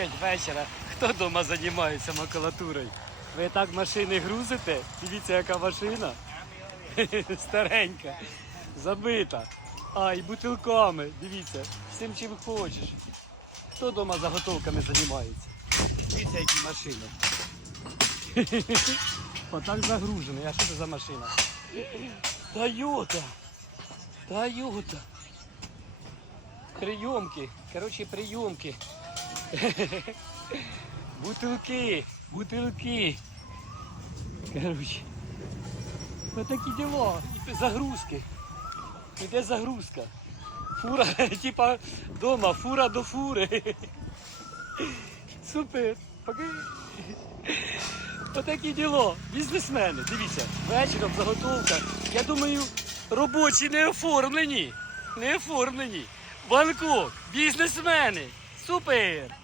5 вечора. Хто вдома займається макулатурою? Ви так машини грузите? Дивіться, яка машина. Старенька, забита. А, і бутилками, дивіться, всім чим хочеш. Хто вдома заготовками займається? Дивіться, які машини. Отак загружений. А що це за машина? Тойота. Тойота. Прийомки. Коротше, прийомки. Бутилки. Бутилки. Коротше. Отакі діла. Загрузки. Іде загрузка. Фура, типа дома, фура до фури. Супер. Поки. Отакі діло. Бізнесмени. Дивіться, вечором заготовка. Я думаю, робочі не оформлені. Не оформлені. Бангкок. Бізнесмени. Супер.